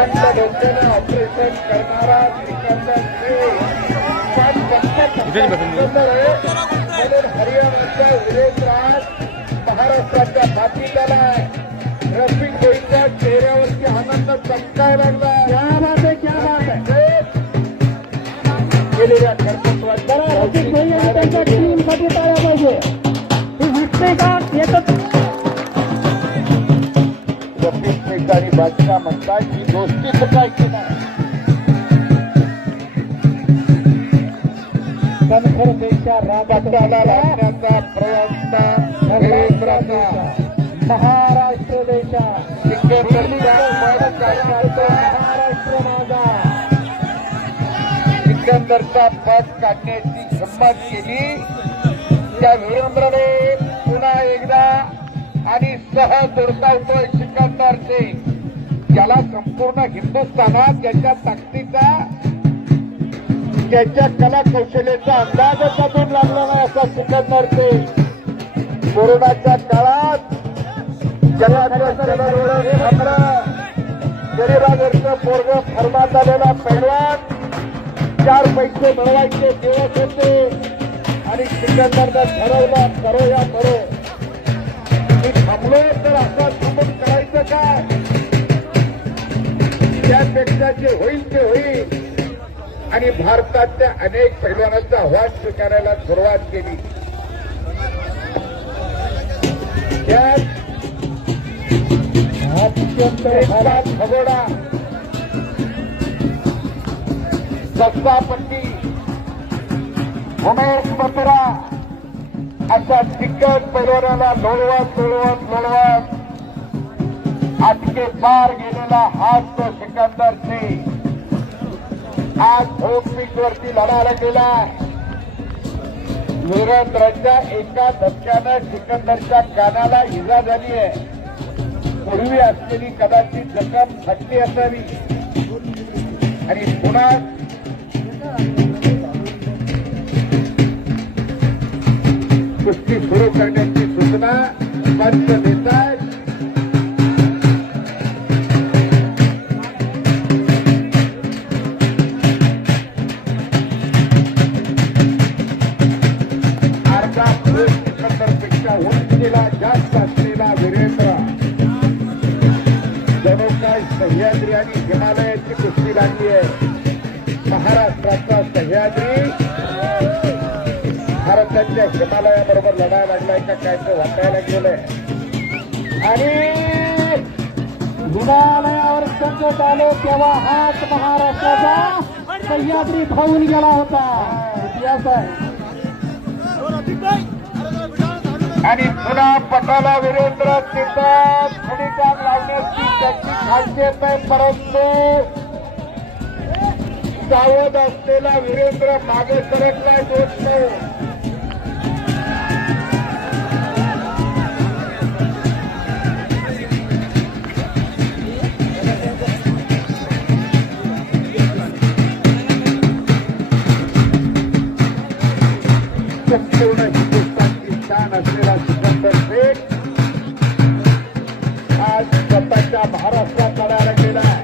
अखंड डोक्याने ऑपरेशन करणारा सिकंदर म्हणून हरियाणाचा विरोधराज महाराष्ट्राच्या मातीत आलाय. रफिक भाईच्या चेहऱ्यावरती आनंद चमकायला लागला. क्या बात आहे, क्या बात आहे. केलेल्या कर्तृत्वाचा रफिक भाई आणि त्यांच्या टीमसाठी टाळ्या पाहिजे. ही विकते का येतच रफिक भाईचा आणि बादशाह म्हणतात ही दोस्ती चुकायची नाही. कणखर देशा रागाला लागण्याचा प्रयत्न वीरेंद्राचा महाराष्ट्र देशा महाराष्ट्र माझा सिकंदरचा पद काढण्याची हिंमत केली. त्या वीरेंद्रने पुन्हा एकदा आणि सहज उडकावतोय सिकंदर सिंग, ज्याला संपूर्ण हिंदुस्थानात ज्याच्या ताकदीचा ज्याच्या कला कौशल्याचा अंदाजच अजून लागला नाही असा सिकंदर सिंग कोरोनाच्या काळात गरीबागरचं पोरग फर्मात आलेला पैलवान, 4 पैसे मिळवायचे दिवस होते आणि सिकंदरनं ठरवलं करो या करो. मी थांबलो तर असं थांबून करायचं काय, त्यापेक्षा जे होईल ते होईल. आणि भारतातल्या अनेक पैलवानांचं आव्हान स्वीकारायला सुरुवात केली. त्यात खगोडा दत्तापट्टी उमेश बत्रा अशा दिग्गज पैलवानाला लोळवत आटके पार गेलेला हाच तो सिकंदर सिंग आज ओपनिक वरती लढायला गेला. वीरेंद्रच्या एका धक्क्यानं सिकंदरच्या कानाला इजा झाली आहे. पूर्वी असलेली कदाचित जखम फाटली असावी आणि पुन्हा कुस्ती सुरू करण्याची सूचना पंच देतात. सिकंदरपेक्षा उंचीला जास्त असलेला वीरेंद्र जणू काय सह्याद्री आणि हिमालयाची कुस्ती लागली आहे. महाराष्ट्राचा सह्याद्री भारताच्या हिमालयाबरोबर लढायला लागलाय का काय ते वाटायला गेलंय. आणि हिमालयावर संकट आलो तेव्हा हाच महाराष्ट्राचा सह्याद्री धावून गेला होता. इतिहास आहे. आणि पुन्हा पटाला वीरेंद्र तिथं खडीकाम लावण्याची त्याची खासियत आहे. परंतु सावध असलेला वीरेंद्र मागे सरकलाय. दोस्त असलेला सिकंदर सिंग आज स्वतःच्या महाराष्ट्रात लढायला गेलाय.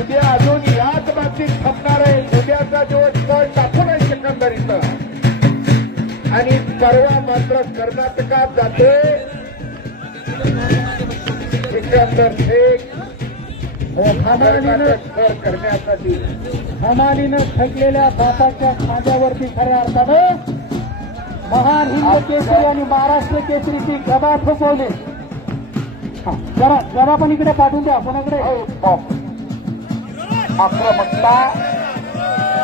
उद्या अजून याच बाबतीत थांबणार आहे. उद्याचा दिवस तळ टाकून आहे सिकंदर इथं आणि परवा मात्र कर्नाटकात जाते. सिकंदर सिंग करण्यासाठी हमालीनं थकलेल्या बापाच्या खांद्यावरती खऱ्या अर्थानं महान हिंद केसरी आणि महाराष्ट्र केसरीची गदा ठोकवली. जरा पण इकडे पाठवून द्या कोणाकडे. आक्रमकता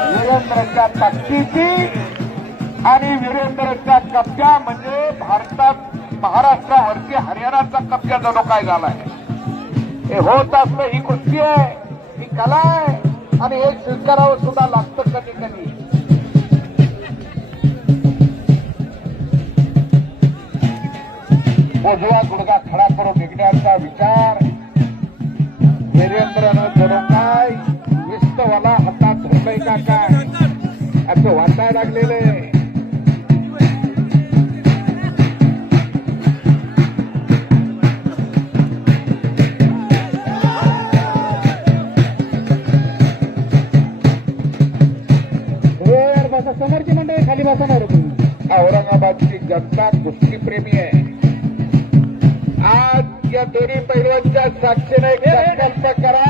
वीरेंद्रच्या ताकदीची आणि वीरेंद्रच्या कब्जा म्हणजे भारतात महाराष्ट्रावरती हरियाणाचा कब्जा जणू काय झालाय. हे होत असलं ही कुस्ती आहे, ही कला आहे आणि हे स्वीकारावं सुद्धा लागतं कधी कधी. उजवा गुडगा खडा करून निघण्याचा विचार वीरेंद्रनं जणू काय विस्तवाला हातात धरलंय का काय असं वाटायला लागलेलं. खाली बसणार तुम्ही. औरंगाबादची जनता कुस्तीप्रेमी आहे. आज या दोन्ही पैलवानच्या साक्षीने संकल्प करा,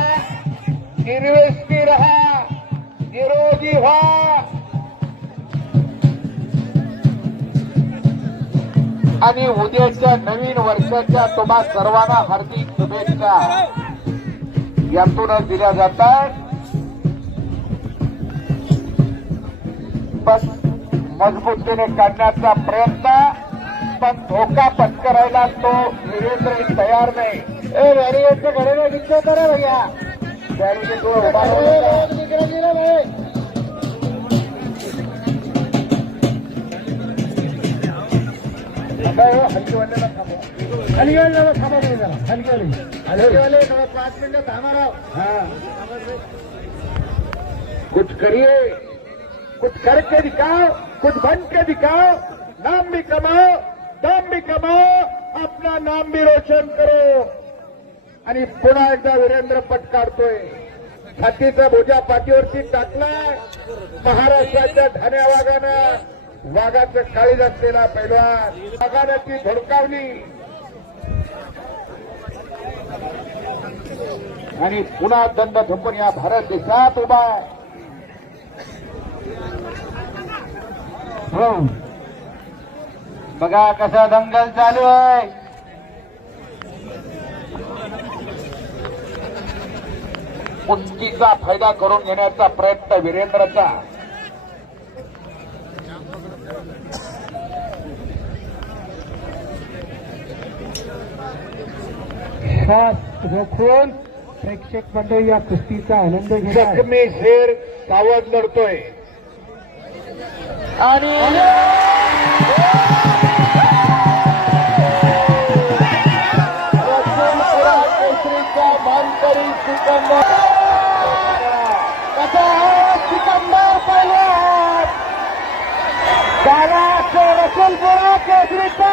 निर्वेशनी रहा, निरोगी व्हा आणि उद्याच्या नवीन वर्षाच्या तुम्हा सर्वांना हार्दिक शुभेच्छा यातूनच दिल्या जातात. पण मजबूतीने काढण्याचा प्रयत्न, पण धोका पत्करायला तो वीरेंद्र तयार नाही. बॅरिगेटचं घडवलं दिसतो करा भैया. बॅरिगेट वर उभा राहून हलकीवाल्याला थांबवा. हलगीवाले थांबा तुम्ही जरा. हलगीवाले 5 मिनिटं थांबा राव. हाँ, कुछ करिए, कुछ करके दिखाओ, कुछ बन के दिखाओ, नाम भी कमाओ, दाम भी कमाओ, अपना नाम भी रोशन करो. आणि पुन्हा एकदा वीरेंद्र पट काढतोय. छातीचा बोजा पाठीवरती टाकलाय. महाराष्ट्राच्या ठाण्या वाघानं, वाघाचं काळीज असलेला पैलवान वाघानं ती धडकावली आणि पुन्हा दंड झोपून या भारत देशात उभा आहे. हो, बघा कसा दंगल चालू आहे. कुस्तीचा फायदा करून घेण्याचा प्रयत्न वीरेंद्रचा. श्वास रोखून प्रेक्षक मंडळी या कुस्तीचा आनंद घेतात. जखमी शेर सावध लढतोय आणि रसूलपुरा केसरीचा मानकरी सिकंदर. कसा आहे सिकंदर पैलवान? त्याला रसूलपुरा केसरीचा